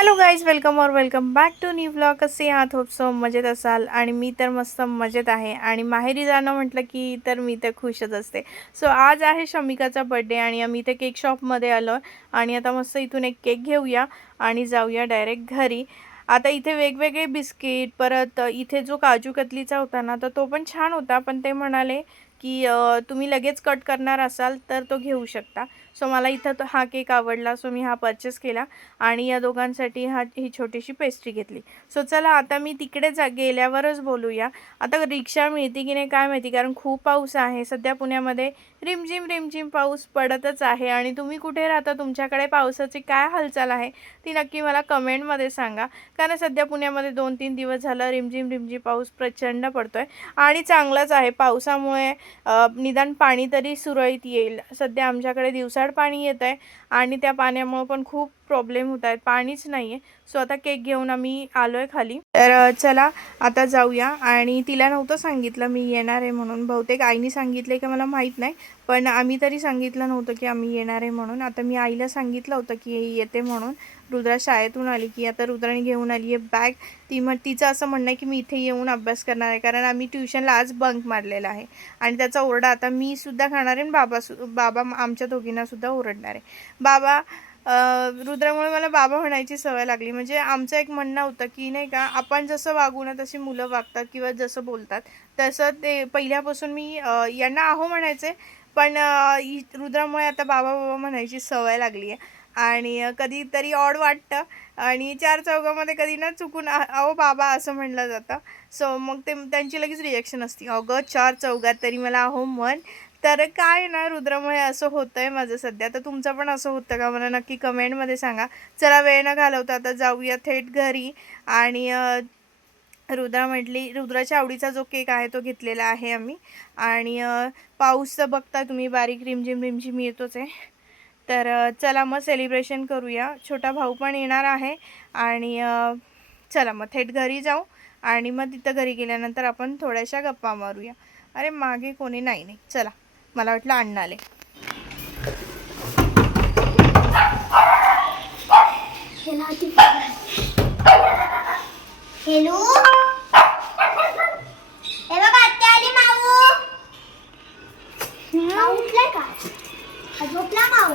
Hello guys, welcome back to new vlog. कसे आहात? Hope so मजेत असाल. आणि मी तर मस्त मजेत आहे. आणि माहेरी जाणं म्हटलं की तर मी तर खुशच असते. सो आज आहे शमिकाचा बड्डे आणि आम्ही इथे केक शॉपमध्ये आलो आणि आता मस्त इथून एक केक घेऊया आणि जाऊया डायरेक्ट घरी. आता इथे वेगवेगळे बिस्किट, परत इथे जो काजू कतलीचा होता ना, तर तो पण छान होता. पण ते म्हणाले की तुम्ही लगेच कट करणार असाल तर तो घेऊ शकता. सो मला इथं तो हा केक आवडला, सो मी हा परचेस केला आणि या दोघांसाठी ही छोटीशी पेस्ट्री घेतली. सो चला आता मी तिकडे गेल्यावरच बोलूया. आता रिक्षा मिळते की नाही काय माहिती, कारण खूप पाऊस आहे सध्या पुण्यामध्ये. रिमझिम रिमझिम पाऊस पडतच आहे. आणि तुम्ही कुठे राहता, तुमच्याकडे पावसाची काय हालचाल आहे ती नक्की मला कमेंटमध्ये सांगा. कारण सध्या पुण्यामध्ये 2-3 दिवस झालं रिमझिम रिमझिम पाऊस प्रचंड पडतोय आणि चांगलाच आहे. पावसामुळे निदान पाणी तरी सुरळीत येईल. सध्या आमच्याकडे दिवसाड पाणी येत आहे आणि त्या पाण्यामुळे पण खूप प्रॉब्लेम होत आहेत, पाणीच नाही आहे. सो आता केक घेऊन आम्ही आलो आहे खाली. तर चला आता जाऊया. आणि तिला नव्हतं सांगितलं मी येणार आहे म्हणून, बहुतेक आईने सांगितले का मला माहीत नाही, पण आम्ही तरी सांगितलं नव्हतं की आम्ही येणार आहे म्हणून. आता मी आईला सांगितलं होतं की येते म्हणून. रुद्रा शाळेतून आली की आता रुद्राने घेऊन आली आहे बॅग. तिचं असं म्हणणं आहे की मी इथे येऊन अभ्यास करणार आहे, कारण आम्ही ट्युशनला आज बंक मारलेला आहे आणि त्याचा ओरडा आता मी सुद्धा खाणार आहे आणि बाबा आमच्या दोघींनासुद्धा ओरडणार आहे. बाबा रुद्रामुळे मला बाबा म्हणायची सवय लागली. म्हणजे आमचं एक म्हणणं होतं की नाही का, आपण जसं वागू ना तशी मुलं वागतात किंवा जसं बोलतात तसं ते पहिल्यापासून मी यांना आहो म्हणायचे, पण रुद्रामुळे आता बाबा बाबा म्हणायची सवय लागली आहे. आणि कधीतरी ऑड वाटतं आणि चार चौघामध्ये कधी ना चुकून अहो बाबा असं म्हणलं जातं. सो मग त्यांची लगेच रिॲक्शन असते, अगं चार चौघात तरी मला अहो म्हण. तर काय ना, रुद्रामुळे असं होतं आहे माझं सध्या. तर तुमचं पण असं होतं का मला नक्की कमेंटमध्ये सांगा. चला वेळ न घालवता आता जाऊया थेट घरी. आणि रुद्राच्या आवडीचा जो केक आहे तो घेतलेला आहे आम्ही. आणि पाऊस तर बघता तुम्ही, बारीक रिमझिम रिमझिम येतोच आहे. तर चला मग सेलिब्रेशन करूया. छोटा भाऊ पण येणार आहे. आणि चला मग थेट घरी जाऊ आणि मग तिथं घरी गेल्यानंतर आपण थोड्याशा गप्पा मारूया. अरे मागे कोणी नाही, चला, मला वाटलं अण्णा आले. हेलो, हे बघा आत्या आली. माऊ उठलाय का? झोपला माऊ?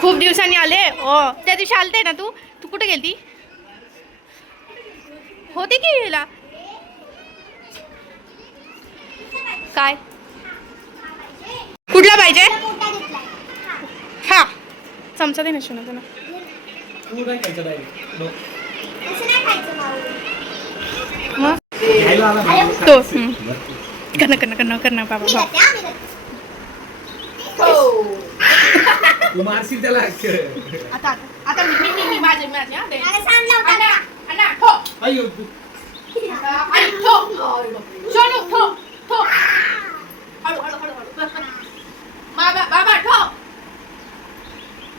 खूप दिवसांनी आले. ओ त्या दिवशी आलते ना तू कुठे गेलती? होती की हिला काय कुठला पाहिजे? हा चमचा दे ना शोना त्यांना. तो करना बाबा. तू मारशील त्याला. आता आता मी माझे अयो बाबा ठो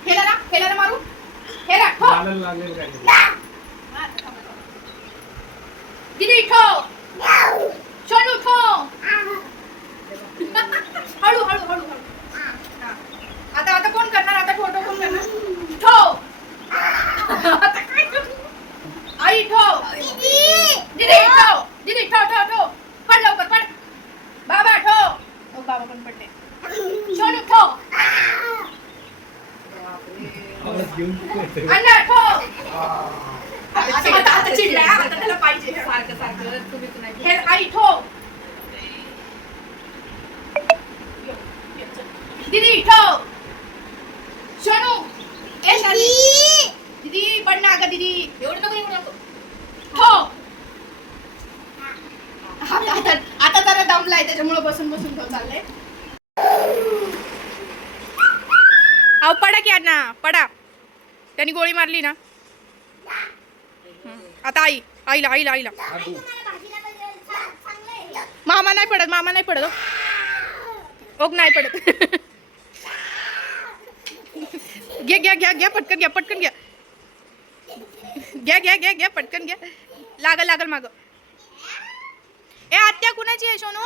खेळायला मारू. लागेल काय दीदी ठो सोनू ठो. हळू हळू हळू हळू. आता आता कोण करणार? आता फोटो कोण करणार? ठो. आता काय करू? आई ठो. दीदी ठो. दीदी ठो ठो ठो. पड लवकर पड. बाबा ठो. ओ बाबा पण पडले. सोनू ठो. अण्णा ठो. आता चिडला. आता त्याला पाहिजे सारखं तुम्ही नाही. हे आई ठो. दीदी ठो. सोनू ए शाली. दीदी पड ना गं दीदी. एवढं नको ठो. आता जरा दमलाय त्याच्यामुळे बसून बसून ठो चाललंय. अहो पडा की अण्णा पडा. त्यांनी गोळी मारली ना. आता आईला मामा नाही पडत ओक नाही पडत. घ्या पटकन घ्या पटकन घ्या. लागल माग. ए आत्या कुणाची आहे सोनू?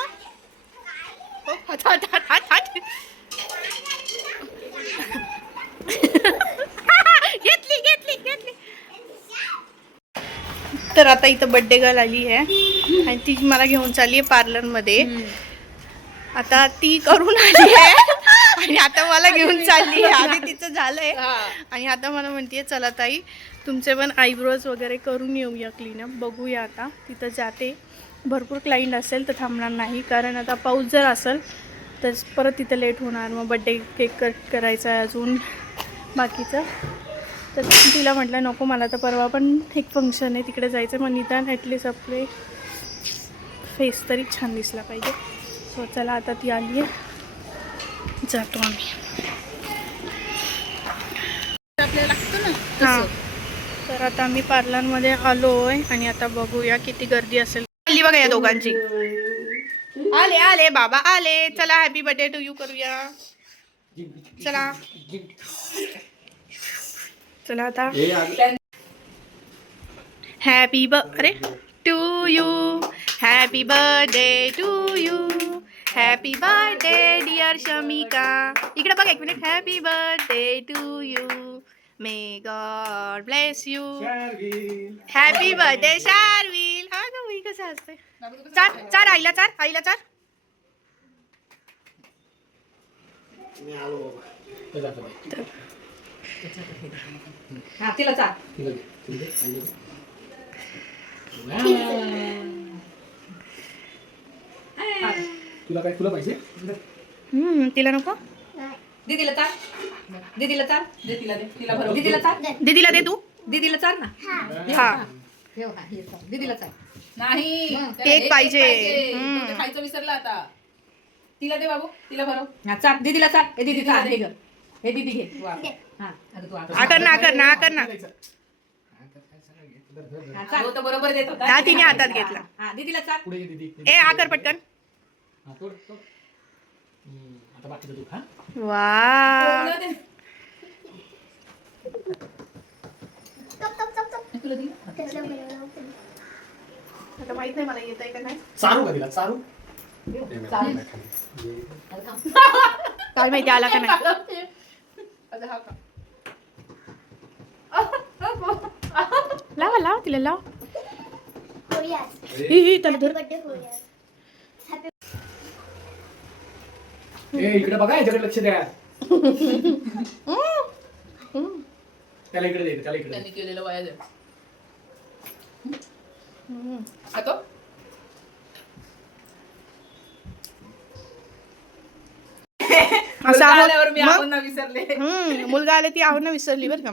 हात घेतली तर आता इथं बड्डे गर्ल आली आहे आणि ती मला घेऊन चालली आहे पार्लरमध्ये. आता ती करून आली आहे आणि आता मला घेऊन चालली आहे. आधी तिचं झालंय आणि आता मला म्हणते चला ताई तुमचे पण आयब्रोज वगैरे करून येऊया क्लीनअप. बघूया आता तिथं जाते. भरपूर क्लायंट असेल तर थांबणार नाही, कारण आता पाऊस जर असेल तर परत तिथं लेट होणार. मग बड्डे केक कट करायचा आहे अजून बाकीचं. तर तिला म्हटलं नको, मला तर परवा पण एक फंक्शन आहे तिकडे जायचं, मग निदान ॲटलीस्ट आपले फेस तरी छान दिसला पाहिजे. सो चला आता ती आली आहे, जातो आम्ही. आपल्याला लागतं ना हां, तर आता आम्ही पार्लरमध्ये आलो आहे आणि आता बघूया किती गर्दी असेल. आली बघा या दोघांची. आले आले बाबा आले. चला हॅपी बर्थडे टू यू करूया. चला चला आता happy birthday to you, happy birthday to you, happy birthday dear Shamika. इकडे बघ एक minute. Happy birthday to you, may God bless you. Happy birthday Sharvil. हा ग बाई कसं असते. चार चार आईला चार, आईला चार. तिला चाल. तुला काय तुला पाहिजे? तिला नको. दीदीला चाल, दीदीला चाल, दे तिला, दे तिला भरव, दीदीला चाल, दीदीला दे तू. दीदीला चाल ना. हा दीदीला चाल. नाही केक पाहिजे. खायचं विसरला आता. तिला दे बाबू, तिला भरव. हा चाल, दीदीला चाल. हे दीदी चाल, हे घे, हे दीदी घे. हा आता तू आकर ना, आकर ना, आकर ना. चाल. तो बरोबर देत होता. हा तिने हातात घेतला. हा दीदीला चाल. पुढे ये दीदी. ए आकर पटकन. हा, तोड, तोड. आता बाकीचं तू खा. वा तुला दिली. आता माहित नाही मला येत आहे का नाही. चारू का दिला? चारू काय माहिती आला का नाही. लावा लावा तिला लाव. त्याला धर. इकडे बघा, याच्याकडे लक्ष द्या. त्याला इकडे दे, त्याला इकडे त्यांनी दे. केलेलं वाया जाईल. खातो? असं आहोत. आल्यावर मी मग? आपण विसरले. मुलगा आले ती आवडणं विसरली बरं का.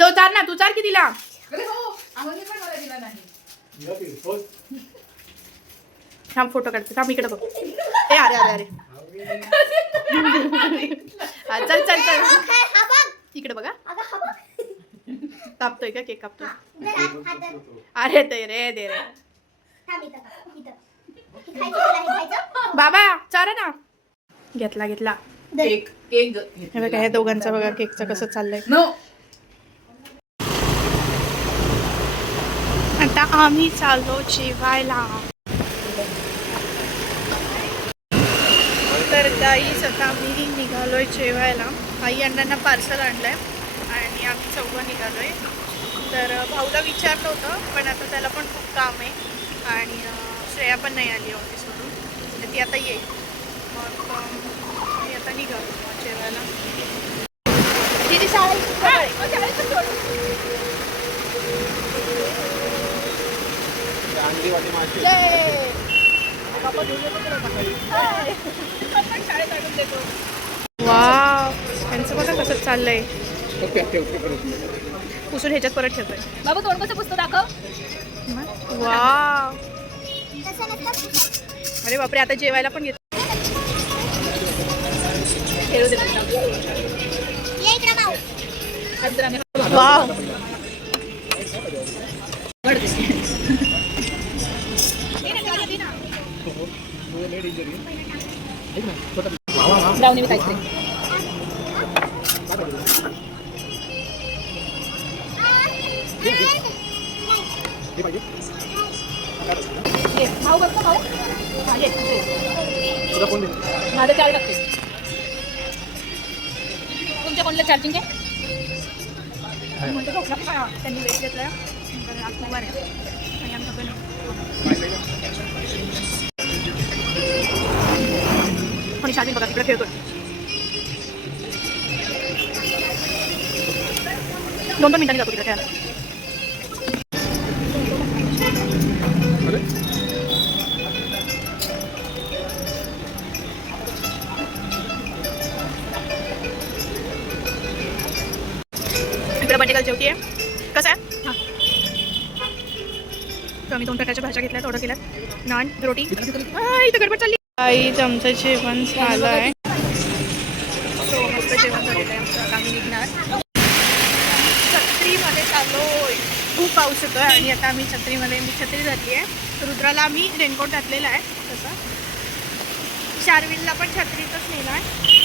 तो चार ना, तू चार की तिला. अरे हो, आम्हाला पण मला दिला नाही. या की, तोड. थांब फोटो काढते. थांब इकडे बघ. ए अरे अरे अरे. हा, चल चल चल इकडे बघा. कापतोय का केक? कापतोय. अरे दे रे दे रे. बाबा चारा ना. घेतला घेतला. केक केक हे बघा हे दोघांचं बघा केकचं कसं चाललंय. नो. आता आम्ही चाललो जेवायला. तर गाईच आता आम्ही निघालोय जेवायला. आई अण्णांना पार्सल आणलंय आणि आम्ही चौघं निघालोय. तर भाऊला विचारलं होतं पण आता त्याला पण खूप काम आहे आणि श्रेया पण नाही आली ऑफिसमधून, तर ती आता येईल. मग मी आता निघालो मग जेवायला. तिथे वाव, त्यांचं बघा कसं चाललंय. पुसून ह्याच्यात परत ठेवतोय. बाबा तोंड कसं पुसतो दाखव. वाव, अरे बापरे, आता जेवायला पण घेतो. Wow, brownie with ice cream. भाऊ बघतो भाऊ. माझं 4 टक्के. तुमच्या फोनला चार्जिंग आहे? म्हणतो झोपला की काय? त्यांनी वेट घेतला आज सोमवार आहे आणि आमचं पण आणि शादी बघा तिकडे खेळतोय. 2-2 मिनिटांनी जातो तिकडे खेळायला. इकडे बर्थडे गर्ल जेवती आहे. कसं आहे? हां, तर आम्ही 2 प्रकारच्या भाज्या घेतल्यात, ऑर्डर केल्यात. नान, रोटी. इथं गडबड चालली. आईच आमचं जेवण झालं आहे. सो मस्त जेवण झालेलं आहे आमचं. आता आम्ही निघणार. छत्रीमध्ये चाललोय. खूप पाऊस येतोय आणि आता आम्ही छत्रीमध्ये मी छत्री घातली आहे. रुद्राला आम्ही रेनकोट घातलेला आहे. तसं शार्विलला पण छत्रीतच नेला आहे.